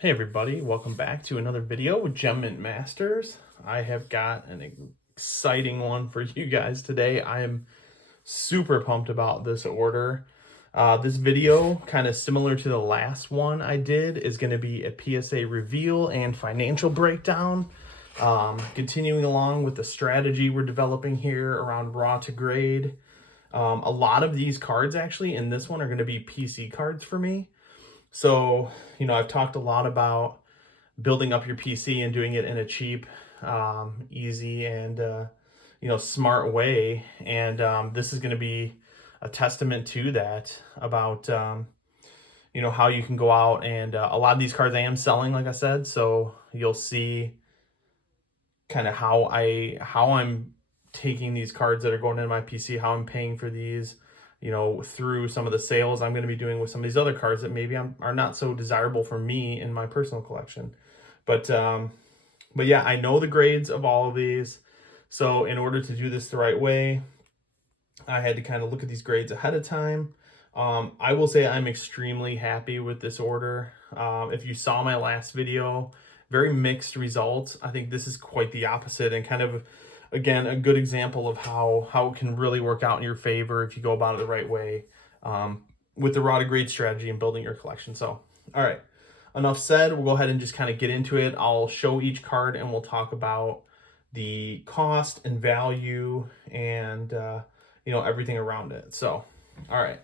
Hey everybody, welcome back to another video with Gem Mint Masters. I have got an exciting one for you guys today. I am super pumped about this order. This video, kind of similar to the last one I did, is going to be a PSA Reveal and Financial breakdown. Continuing along with the strategy we're developing here around raw to grade. A lot of these cards actually in this one are going to be PC cards for me. So, I've talked a lot about building up your PC and doing it in a cheap, easy, and smart way. And this is going to be a testament to that about how you can go out and a lot of these cards I am selling, like I said. So you'll see kind of how I'm taking these cards that are going into my PC, how I'm paying for these, through some of the sales I'm going to be doing with some of these other cards that maybe are not so desirable for me in my personal collection. But yeah, I know the grades of all of these. So in order to do this the right way, I had to kind of look at these grades ahead of time. I will say I'm extremely happy with this order. If you saw my last video, very mixed results. I think this is quite the opposite and kind of, again, a good example of how it can really work out in your favor if you go about it the right way with the raw to grade strategy and building your collection. So, all right, enough said. We'll go ahead and just kind of get into it. I'll show each card and we'll talk about the cost and value and, everything around it. So, all right.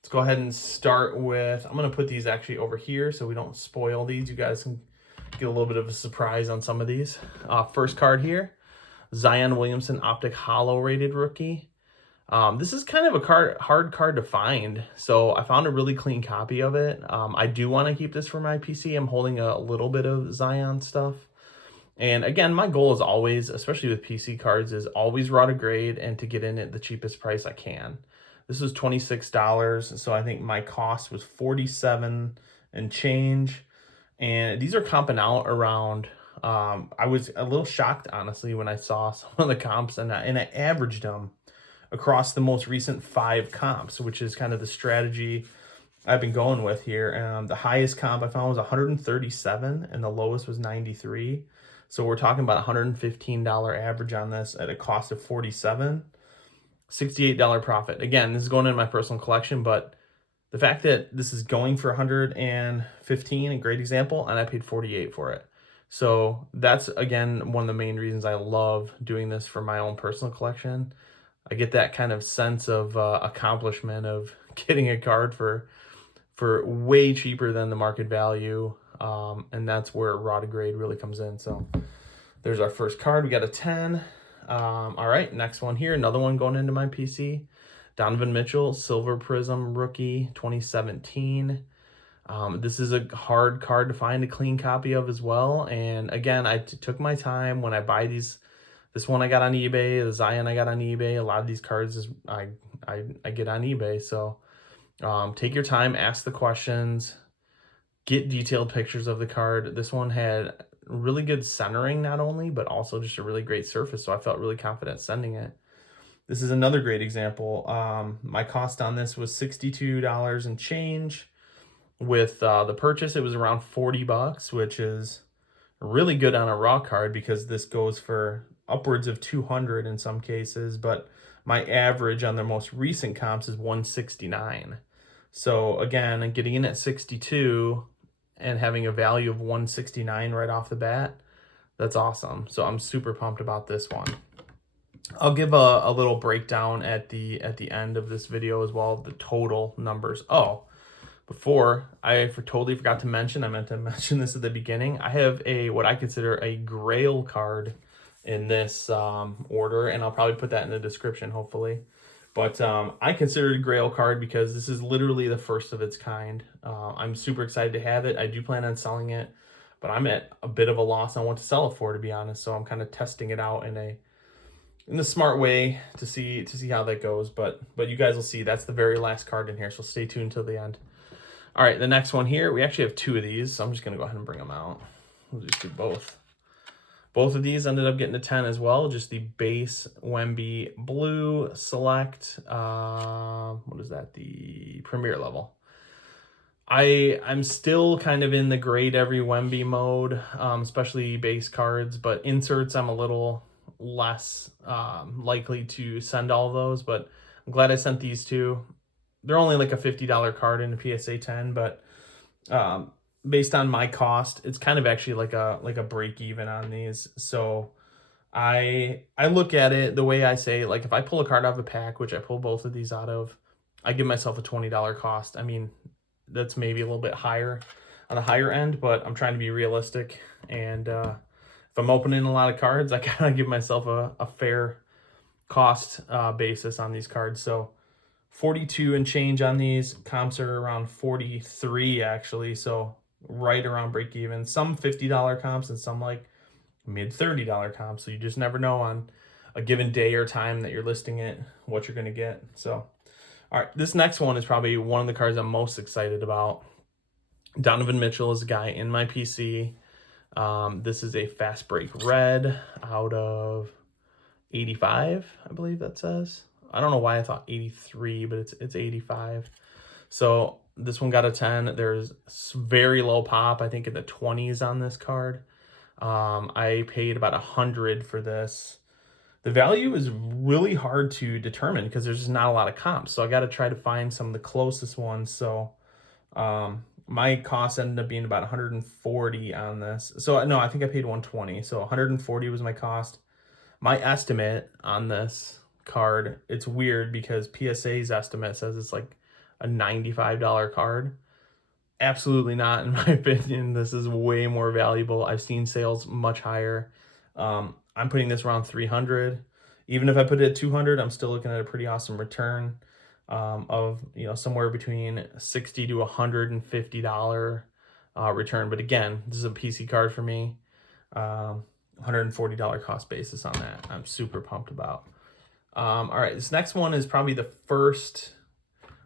Let's go ahead and start with, I'm going to put these actually over here so we don't spoil these. You guys can get a little bit of a surprise on some of these. First card here, Zion Williamson Optic Holo rated rookie. This is kind of a hard card to find, so I found a really clean copy of it. I do want to keep this for my PC. I'm holding a little bit of Zion stuff. And again, my goal is always, especially with PC cards, is always raw to grade and to get in at the cheapest price I can. This was $26, so I think my cost was $47 and change. And these are comping out around, I was a little shocked, honestly, when I saw some of the comps, and I averaged them across the most recent 5 comps, which is kind of the strategy I've been going with here. The highest comp I found was 137, and the lowest was 93. So we're talking about $115 average on this at a cost of $47. $68 profit. Again, this is going into my personal collection, but the fact that this is going for 115, a great example, and I paid 48 for it. So that's, again, one of the main reasons I love doing this for my own personal collection. I get that kind of sense of accomplishment of getting a card for way cheaper than the market value, and that's where raw to grade really comes in. So there's our first card. We got a 10. All right, next one here, another one going into my PC. Wembanyama and Mitchell, Silver Prism rookie, 2017. This is a hard card to find a clean copy of as well. And again, I took my time when I buy these. This one I got on eBay, the Zion I got on eBay. A lot of these cards I get on eBay. So take your time, ask the questions, get detailed pictures of the card. This one had really good centering not only, but also just a really great surface. So I felt really confident sending it. This is another great example. My cost on this was $62 and change. With the purchase, it was around $40, which is really good on a raw card because this goes for upwards of 200 in some cases. But my average on the most recent comps is 169. So again, getting in at 62 and having a value of 169 right off the bat, that's awesome. So I'm super pumped about this one. I'll give a little breakdown at the end of this video as well, the total numbers. Oh, before, I totally forgot to mention, I meant to mention this at the beginning. I have what I consider a GRAIL card in this order, and I'll probably put that in the description, hopefully. But I consider it a GRAIL card because this is literally the first of its kind. I'm super excited to have it. I do plan on selling it, but I'm at a bit of a loss on what to sell it for, to be honest. So I'm kind of testing it out in the smart way to see how that goes. But you guys will see that's the very last card in here. So stay tuned till the end. All right, the next one here, we actually have 2 of these. So I'm just gonna go ahead and bring them out. We'll just do both. Both of these ended up getting a 10 as well, just the base Wemby Blue Select, what is that, the Premier level. I'm still kind of in the grade every Wemby mode, especially base cards, but inserts I'm a little less likely to send all of those, but I'm glad I sent these two. They're only like a $50 card in a PSA 10, but um, based on my cost, it's kind of actually like a break even on these. So I look at it the way I say, like if I pull a card out of a pack, which I pull both of these out of, I give myself a $20 cost. I mean, that's maybe a little bit higher on the higher end, but I'm trying to be realistic. And if I'm opening a lot of cards, I gotta give myself a fair cost basis on these cards. So 42 and change on these. Comps are around 43 actually, so right around break even. Some $50 comps and some like mid $30 comps. So you just never know on a given day or time that you're listing it what you're going to get. So all right, this next one is probably one of the cards I'm most excited about. Donovan Mitchell is a guy in my PC. This is a fast break red out of 85, I believe that says. I don't know why I thought 83, but it's 85. So this one got a 10. There's very low pop, I think in the 20s on this card. I paid about 100 for this. The value is really hard to determine because there's just not a lot of comps. So I got to try to find some of the closest ones. So my cost ended up being about 140 on this. So no, I think I paid 120. So 140 was my cost. My estimate on this card, it's weird because PSA's estimate says it's like a $95 card. Absolutely not, in my opinion. This is way more valuable. I've seen sales much higher. I'm putting this around 300. Even if I put it at 200, I'm still looking at a pretty awesome return of somewhere between $60 to $150 return. But again, this is a PC card for me. $140 cost basis on that. I'm super pumped about. All right, this next one is probably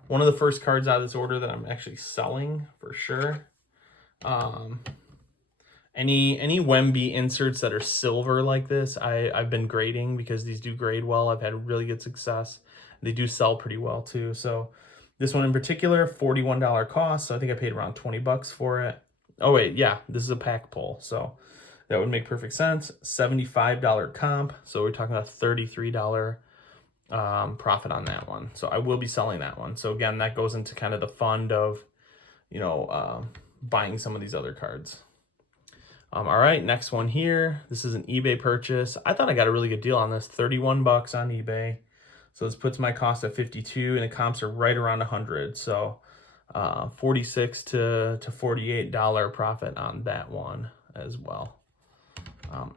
one of the first cards out of this order that I'm actually selling for sure. Any Wemby inserts that are silver like this, I've been grading because these do grade well. I've had really good success. They do sell pretty well too. So this one in particular, $41 cost. So I think I paid around 20 bucks for it. Oh wait, yeah, this is a pack pull. So that would make perfect sense. $75 comp. So we're talking about $33 profit on that one. So I will be selling that one. So again, that goes into kind of the fund of, buying some of these other cards. All right, next one here. This is an eBay purchase. I thought I got a really good deal on this, 31 bucks on eBay. So this puts my cost at 52 and the comps are right around 100. So 46 to $48 profit on that one as well.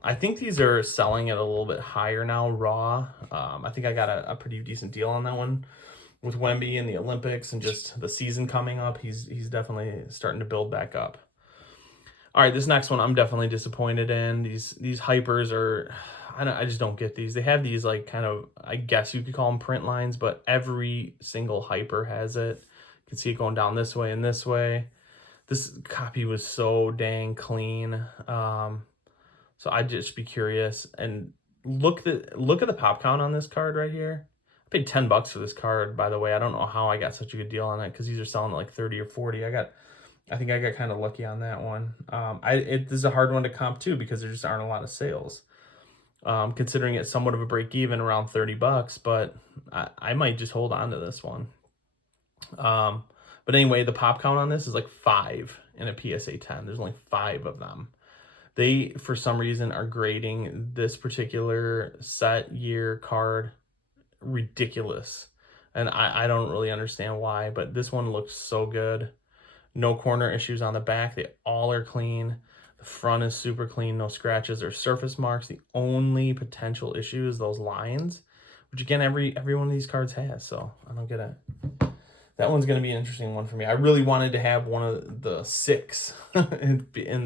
I think these are selling at a little bit higher now, raw. I think I got a pretty decent deal on that one with Wemby and the Olympics and just the season coming up. He's definitely starting to build back up. All right, this next one I'm definitely disappointed in. These hypers are, I just don't get these. They have these like kind of, I guess you could call them print lines, but every single hyper has it. You can see it going down this way and this way. This copy was so dang clean. So I'd just be curious and look at the pop count on this card right here. I paid 10 bucks for this card, by the way. I don't know how I got such a good deal on it because these are selling at like 30 or 40. I think I got kind of lucky on that one. This is a hard one to comp too because there just aren't a lot of sales. Considering it's somewhat of a break even around 30 bucks, but I might just hold on to this one. But anyway, the pop count on this is like 5 in a PSA 10. There's only 5 of them. They, for some reason, are grading this particular set year card ridiculous. And I don't really understand why, but this one looks so good. No corner issues on the back. They all are clean. The front is super clean. No scratches or surface marks. The only potential issue is those lines, which again, every one of these cards has. So I don't get it. That one's going to be an interesting one for me. I really wanted to have one of the 6 in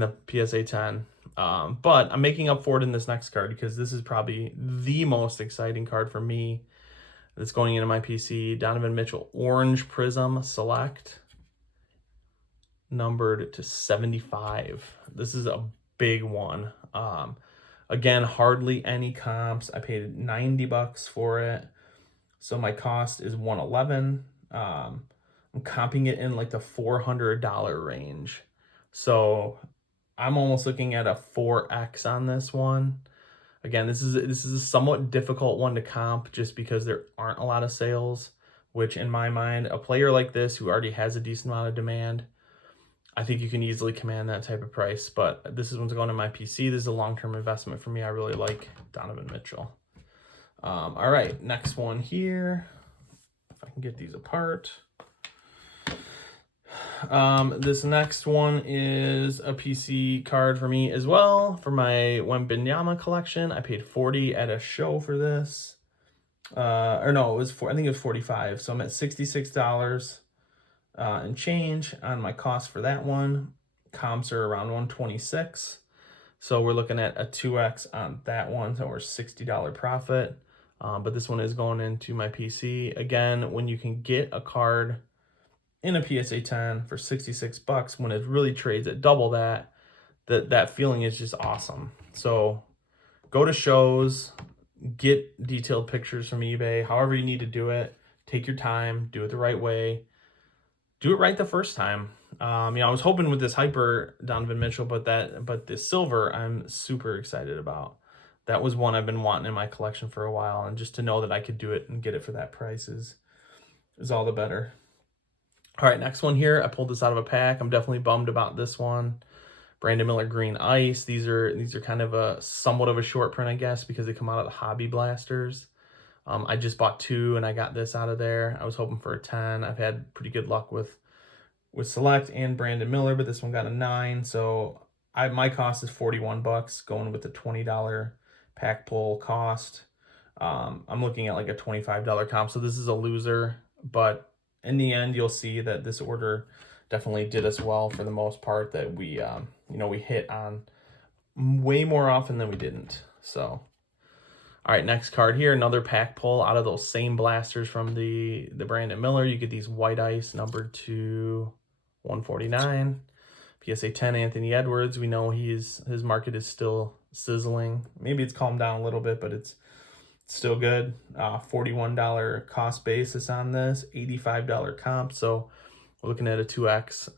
the PSA 10. But I'm making up for it in this next card because this is probably the most exciting card for me that's going into my PC. Donovan Mitchell Orange Prism Select, numbered to 75. This is a big one. Again, hardly any comps. I paid 90 bucks for it. So my cost is 111. I'm I'm comping it in like the $400 range. So I'm almost looking at a 4x on this one. Again, this is a somewhat difficult one to comp just because there aren't a lot of sales, which in my mind, a player like this who already has a decent amount of demand, I think you can easily command that type of price. But this is one's going to my PC. This is a long-term investment for me. I really like Donovan Mitchell. All right, next one here. If I can get these apart. This next one is a PC card for me as well for my Wembanyama collection. I paid 40 at a show for this. Or no, it was I think it was 45. So I'm at $66 and change on my cost for that one. Comps are around 126. So we're looking at a 2x on that one. So we're $60 profit. But this one is going into my PC. Again, when you can get a card in a PSA 10 for $66 when it really trades at double that, that feeling is just awesome. So go to shows, get detailed pictures from eBay, however you need to do it. Take your time, do it the right way. Do it right the first time. I was hoping with this hyper Donovan Mitchell, but the silver I'm super excited about. That was one I've been wanting in my collection for a while, and just to know that I could do it and get it for that price is all the better. All right, next one here. I pulled this out of a pack. I'm definitely bummed about this one. Brandon Miller Green Ice. These are kind of a somewhat of a short print, I guess, because they come out of the Hobby Blasters. I just bought 2 and I got this out of there. I was hoping for a 10. I've had pretty good luck with Select and Brandon Miller, but this one got a 9. So my cost is $41 going with the $20 pack pull cost. I'm looking at like a $25 comp. So this is a loser, but in the end, you'll see that this order definitely did us well for the most part, that we hit on way more often than we didn't. So, all right, next card here, another pack pull out of those same blasters from the Brandon Miller. You get these white ice numbered to 149. PSA 10 Anthony Edwards. We know his market is still sizzling. Maybe it's calmed down a little bit, but it's still good. $41 cost basis on this, $85 comp. So we're looking at a 2x.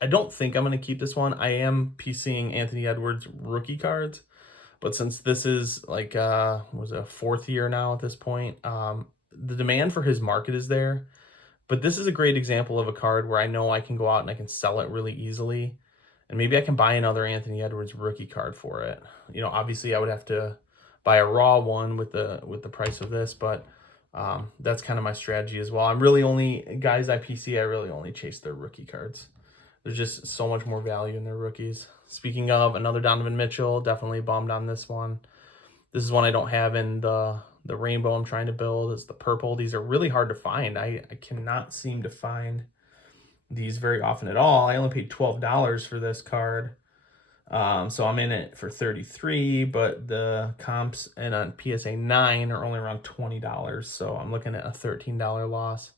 I don't think I'm going to keep this one. I am PCing Anthony Edwards rookie cards, but since this is like was a 4th year now at this point, the demand for his market is there. But this is a great example of a card where I know I can go out and I can sell it really easily, and maybe I can buy another Anthony Edwards rookie card for it. Obviously I would have to buy a raw one with the price of this, but that's kind of my strategy as well. I'm really only, guys I PC, I really only chase their rookie cards. There's just so much more value in their rookies. Speaking of, another Donovan Mitchell, definitely bummed on this one. This is one I don't have in the rainbow I'm trying to build. It's the purple. These are really hard to find. I cannot seem to find these very often at all. I only paid $12 for this card. So I'm in it for 33, but the comps and on PSA 9 are only around $20. So I'm looking at a $13 loss.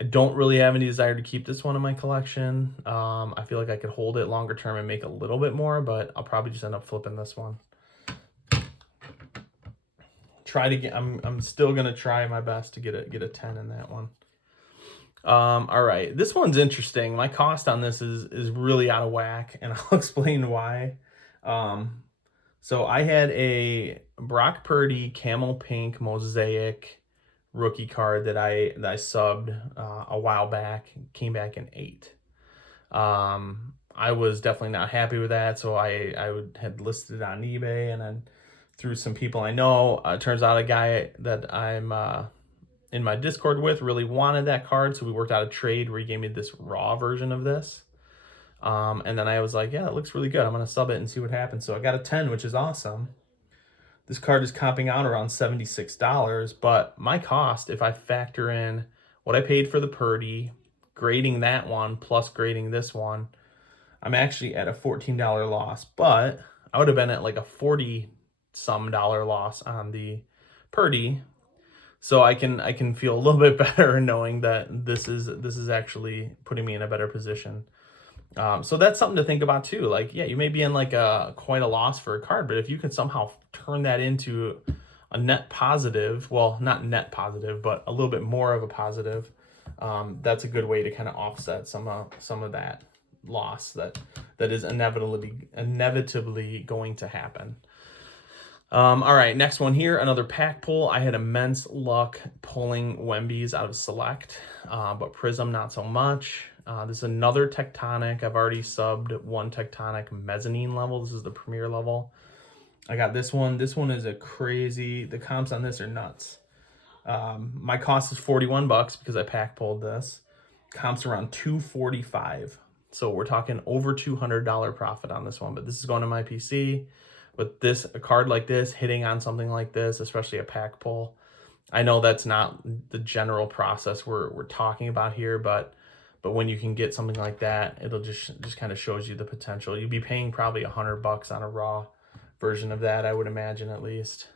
I don't really have any desire to keep this one in my collection. I feel like I could hold it longer term and make a little bit more, but I'll probably just end up flipping this one. Try to get, I'm still gonna try my best to get a 10 in that one. All right, this one's interesting. My cost on this is really out of whack, and I'll explain why. So I had a Brock Purdy Camel Pink Mosaic rookie card that I subbed a while back, came back in 8. I was definitely not happy with that, so I had listed it on eBay, and then through some people I know, turns out a guy that I'm in my Discord with really wanted that card, so we worked out a trade where he gave me this raw version of this. And then I was like, yeah, it looks really good. I'm going to sub it and see what happens. So I got a 10, which is awesome. This card is comping out around $76, but my cost, if I factor in what I paid for the Purdy, grading that one, plus grading this one, I'm actually at a $14 loss, but I would have been at like a $40-some loss on the Purdy. So I can feel a little bit better knowing that this is actually putting me in a better position. So that's something to think about too. Like, yeah, you may be in like quite a loss for a card, but if you can somehow turn that into a net positive, well, not net positive, but a little bit more of a positive, that's a good way to kind of offset some of that loss that is inevitably going to happen. All right, next one here, another pack pull. I had immense luck pulling Wemby's out of Select, but Prism not so much. This is another Tectonic. I've already subbed one Tectonic mezzanine level. This is the premier level. I got this one. This one is a crazy, the comps on this are nuts. My cost is 41 bucks because I pack pulled this. Comps around 245. So we're talking over $200 profit on this one, but this is going to my PC. With this, a card like this, hitting on something like this, especially a pack pull. I know that's not the general process we're talking about here, but when you can get something like that, it'll just kind of shows you the potential. You'd be paying probably $100 on a raw version of that, I would imagine, at least.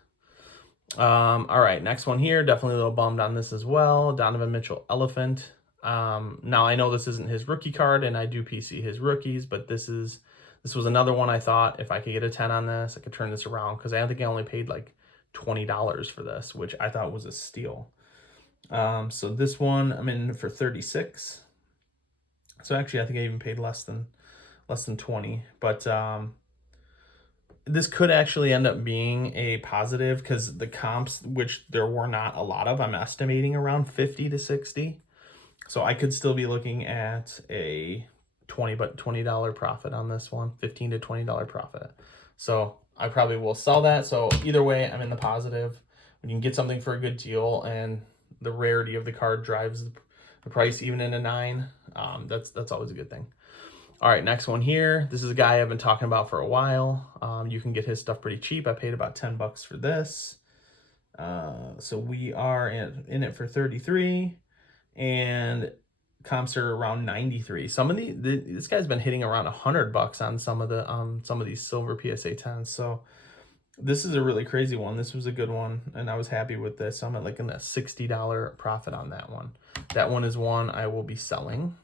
All right, next one here, definitely a little bummed on this as well. Donovan Mitchell Elephant. Now I know this isn't his rookie card, and I do PC his rookies, but this was another one I thought if I could get a 10 on this, I could turn this around, because I think I only paid like $20 for this, which I thought was a steal. So this one I'm in for 36. So actually I think I even paid less than 20, but this could actually end up being a positive, because the comps, which there were not a lot of, I'm estimating around 50 to 60. So I could still be looking at a $20 profit on this one, $15 to $20 profit. So I probably will sell that. So either way, I'm in the positive. When you can get something for a good deal and the rarity of the card drives the price even in a 9, that's always a good thing. All right, next one here. This is a guy I've been talking about for a while. You can get his stuff pretty cheap. I paid about 10 bucks for this. So we are in it for 33, and comps are around 93. Some of this guy's been hitting around $100 on some of these silver PSA 10s. So this is a really crazy one. This was a good one, and I was happy with this. So I'm at like in a $60 profit on that one. That one is one I will be selling.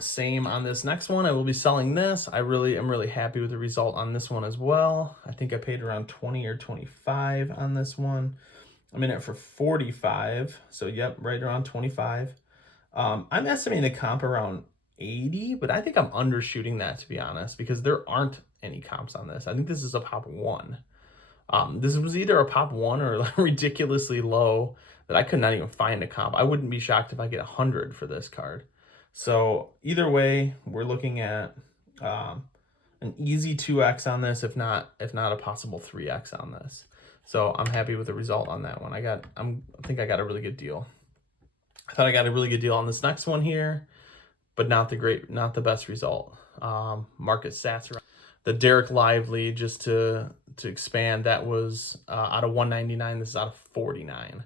Same on this next one. I will be selling this. I really am really happy with the result on this one as well. I think I paid around 20 or 25 on this one. I'm in it for 45. So yep, right around 25. I'm estimating the comp around 80, but I think I'm undershooting that, to be honest, because there aren't any comps on this. I think this is a pop 1. This was either a pop 1 or like ridiculously low that I could not even find a comp. I wouldn't be shocked if I get 100 for this card. So either way, we're looking at an easy 2x on this, if not a possible 3x on this. So I'm happy with the result on that one. I think I got a really good deal. I thought I got a really good deal on this next one here, but not the best result. Market stats, the Derek Lively, just to expand, that was out of 199. This is out of 49.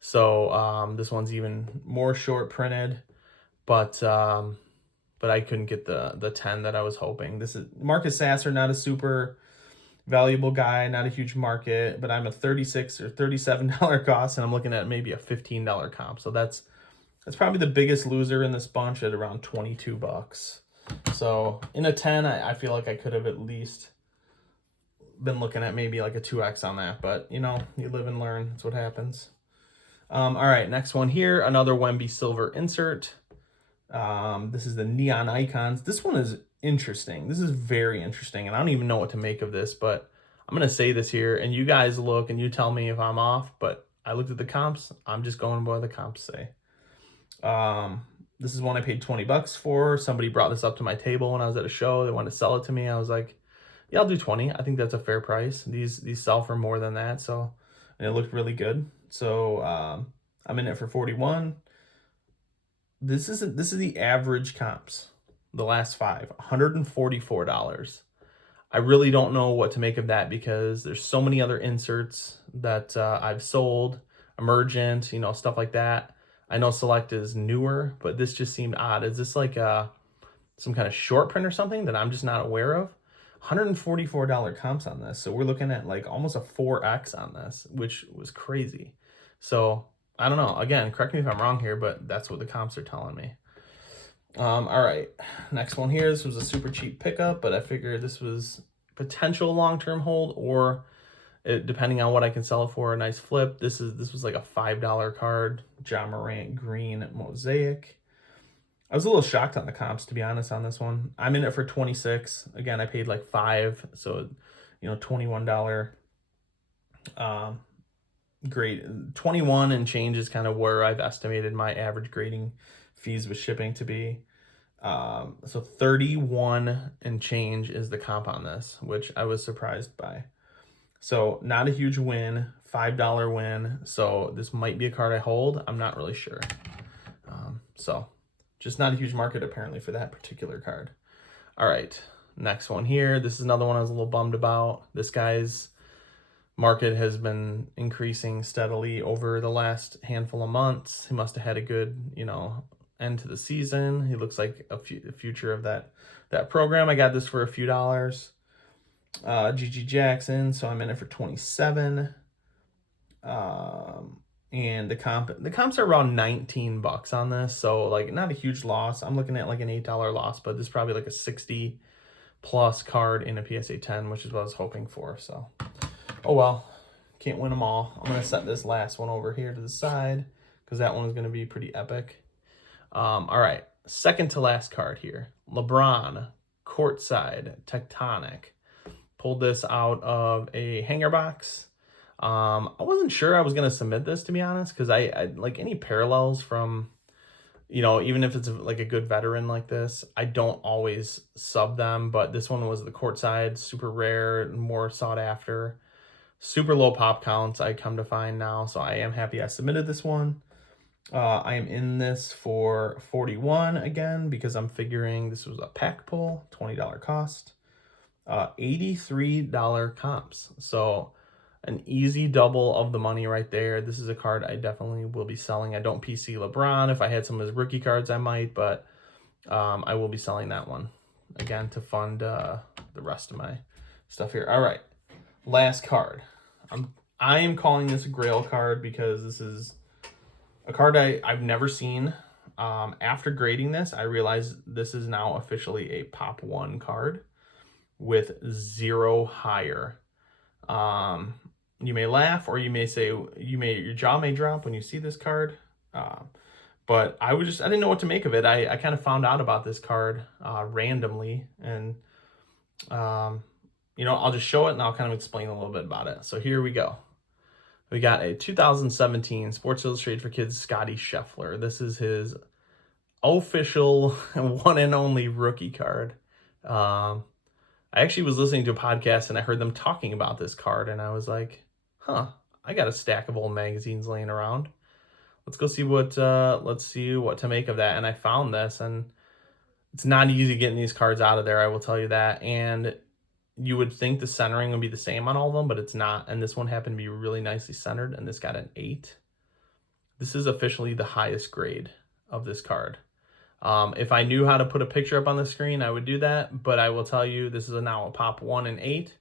So this one's even more short printed. But I couldn't get the 10 that I was hoping. This is Marcus Sasser, not a super valuable guy, not a huge market, but I'm a $36 or $37 cost, and I'm looking at maybe a $15 comp. So that's probably the biggest loser in this bunch at around 22 bucks. So in a 10, I feel like I could have at least been looking at maybe like a 2x on that, but you know, you live and learn. That's what happens. All right, next one here, another Wemby silver insert. This is the Neon Icons. This one is interesting. This is very interesting, and I don't even know what to make of this, but I'm going to say this here, and you guys look and you tell me if I'm off, but I looked at the comps. I'm just going by what the comps say. This is one I paid 20 bucks for. Somebody brought this up to my table when I was at a show. They wanted to sell it to me. I was like, yeah, I'll do 20. I think that's a fair price. These sell for more than that, so, and it looked really good. So I'm in it for 41. This is the average comps, the last 5, $144. I really don't know what to make of that, because there's so many other inserts that I've sold, Emergent, you know, stuff like that. I know Select is newer, but this just seemed odd. Is this like some kind of short print or something that I'm just not aware of? $144 comps on this. So we're looking at like almost a 4x on this, which was crazy. So I don't know. Again, correct me if I'm wrong here, but that's what the comps are telling me. All right, next one here. This was a super cheap pickup, but I figured this was potential long-term hold, or depending on what I can sell it for, a nice flip. This was like a $5 card. Ja Morant green mosaic. I was a little shocked on the comps, to be honest, on this one. I'm in it for 26. Again, I paid like $5, so $21 grade. 21 and change is kind of where I've estimated my average grading fees with shipping to be. So 31 and change is the comp on this, which I was surprised by. So not a huge win, $5 win. So this might be a card I hold. I'm not really sure. So just not a huge market apparently for that particular card. All right, next one here. This is another one I was a little bummed about. This guy's market has been increasing steadily over the last handful of months. He must have had a good, end to the season. He looks like a future of that program. I got this for a few dollars. GG Jackson, so I'm in it for 27. And the comps are around $19 on this, so like not a huge loss. I'm looking at like an $8 loss, but this is probably like a 60 plus card in a PSA 10, which is what I was hoping for. So oh well, can't win them all. I'm gonna set this last one over here to the side because that one is gonna be pretty epic. All right, second to last card here. LeBron courtside tectonic. Pulled this out of a hanger box. I wasn't sure I was gonna submit this, to be honest, because I like any parallels from, even if it's like a good veteran like this, I don't always sub them, but this one was the courtside, super rare, more sought after, super low pop counts, I come to find now, so I am happy I submitted this one. I am in this for 41 again because I'm figuring this was a pack pull, $20 cost, $83 comps. So an easy double of the money right there. This is a card I definitely will be selling. I don't PC LeBron. If I had some of his rookie cards, I might, but I will be selling that one again to fund the rest of my stuff here. All right, last card. I am calling this a GRAIL card because this is a card I've never seen. After grading this, I realized this is now officially a Pop 1 card with 0 higher. You may laugh, or you may say your jaw may drop when you see this card. But I didn't know what to make of it. I kind of found out about this card randomly, and I'll just show it and I'll kind of explain a little bit about it. So here we go. We got a 2017 Sports Illustrated for Kids Scotty Scheffler. This is his official one and only rookie card. I actually was listening to a podcast and I heard them talking about this card, and I was like, I got a stack of old magazines laying around. Let's go see what to make of that. And I found this, and it's not easy getting these cards out of there, I will tell you that. And you would think the centering would be the same on all of them, but it's not. And this one happened to be really nicely centered, and this got an 8. This is officially the highest grade of this card. If I knew how to put a picture up on the screen, I would do that, but I will tell you, this is now a Pop 1 and 8.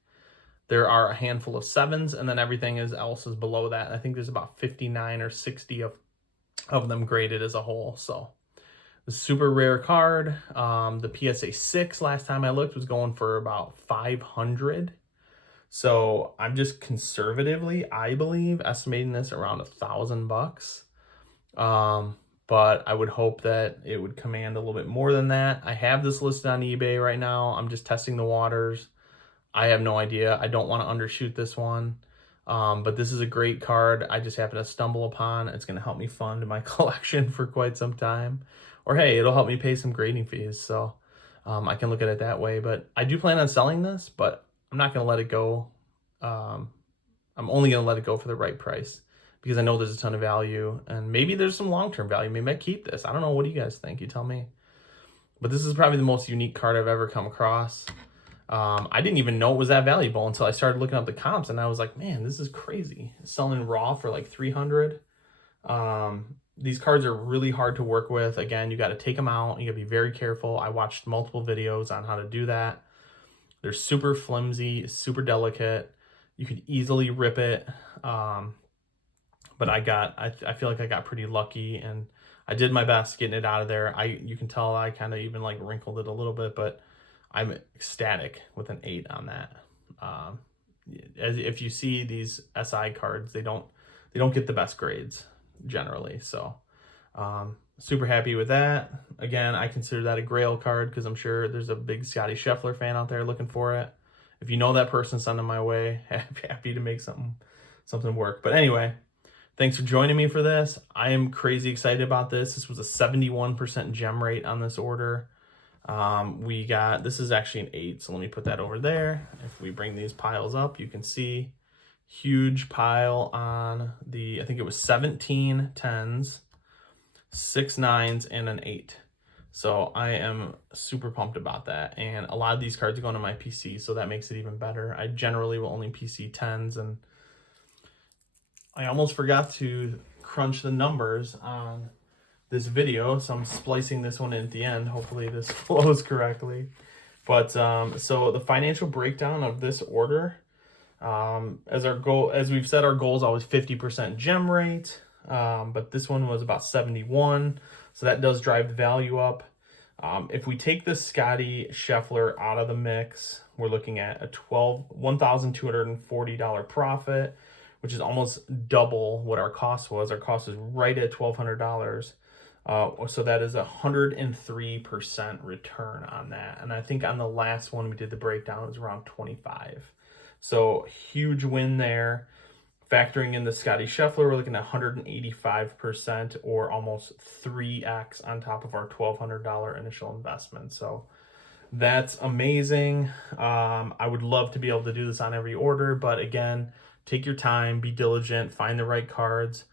There are a handful of 7s, and then everything else is below that. I think there's about 59 or 60 of them graded as a whole. So the super rare card. The PSA 6 last time I looked was going for about 500. So I'm just conservatively, I believe, estimating this around $1,000. But I would hope that it would command a little bit more than that. I have this listed on eBay right now. I'm just testing the waters. I have no idea. I don't want to undershoot this one. But this is a great card I just happened to stumble upon. It's going to help me fund my collection for quite some time. Or hey, it'll help me pay some grading fees. So I can look at it that way. But I do plan on selling this, but I'm not going to let it go. I'm only going to let it go for the right price, because I know there's a ton of value, and maybe there's some long-term value. Maybe I keep this. I don't know. What do you guys think? You tell me. But this is probably the most unique card I've ever come across. I didn't even know it was that valuable until I started looking up the comps, and I was like, man, this is crazy. Selling raw for like 300. These cards are really hard to work with. Again, you got to take them out. You got to be very careful. I watched multiple videos on how to do that. They're super flimsy, super delicate. You could easily rip it. But I feel like I got pretty lucky, and I did my best getting it out of there. You can tell I kind of even like wrinkled it a little bit, but I'm ecstatic with an 8 on that. If you see these SI cards, they don't get the best grades. generally. So super happy with that. Again, I consider that a grail card because I'm sure there's a big Scotty Scheffler fan out there looking for it. If you know that person, send them my way. Happy to make something work. But anyway, thanks for joining me for this. I am crazy excited about this. This was a 71% gem rate on this order. This is actually an 8, so let me put that over there. If we bring these piles up, you can see huge pile on I think it was 17 10s, 6 9s, and an 8. So I am super pumped about that. And a lot of these cards are going to my PC, so that makes it even better. I generally will only PC 10s, and I almost forgot to crunch the numbers on this video, so I'm splicing this one in at the end. Hopefully this flows correctly. But so the financial breakdown of this order, as we've said, our goal is always 50% gem rate, but this one was about 71, so that does drive the value up. If we take the Scotty Scheffler out of the mix, we're looking at a $1,240 profit, which is almost double what our cost was. Our cost is right at $1,200. So that is 103% return on that. And I think on the last one we did the breakdown, it was around 25. So huge win there. Factoring in the Scotty Scheffler, we're looking at 185% or almost 3x on top of our $1,200 initial investment. So that's amazing. I would love to be able to do this on every order, but again, take your time, be diligent, find the right cards.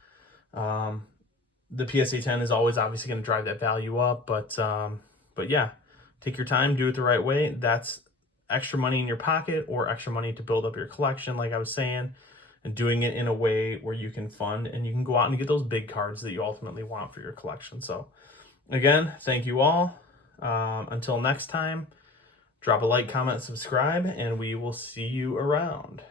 The PSA 10 is always obviously going to drive that value up, but yeah, take your time, do it the right way. That's extra money in your pocket or extra money to build up your collection, like I was saying, and doing it in a way where you can fund and you can go out and get those big cards that you ultimately want for your collection. So again, thank you all. Until next time, drop a like, comment, subscribe, and we will see you around.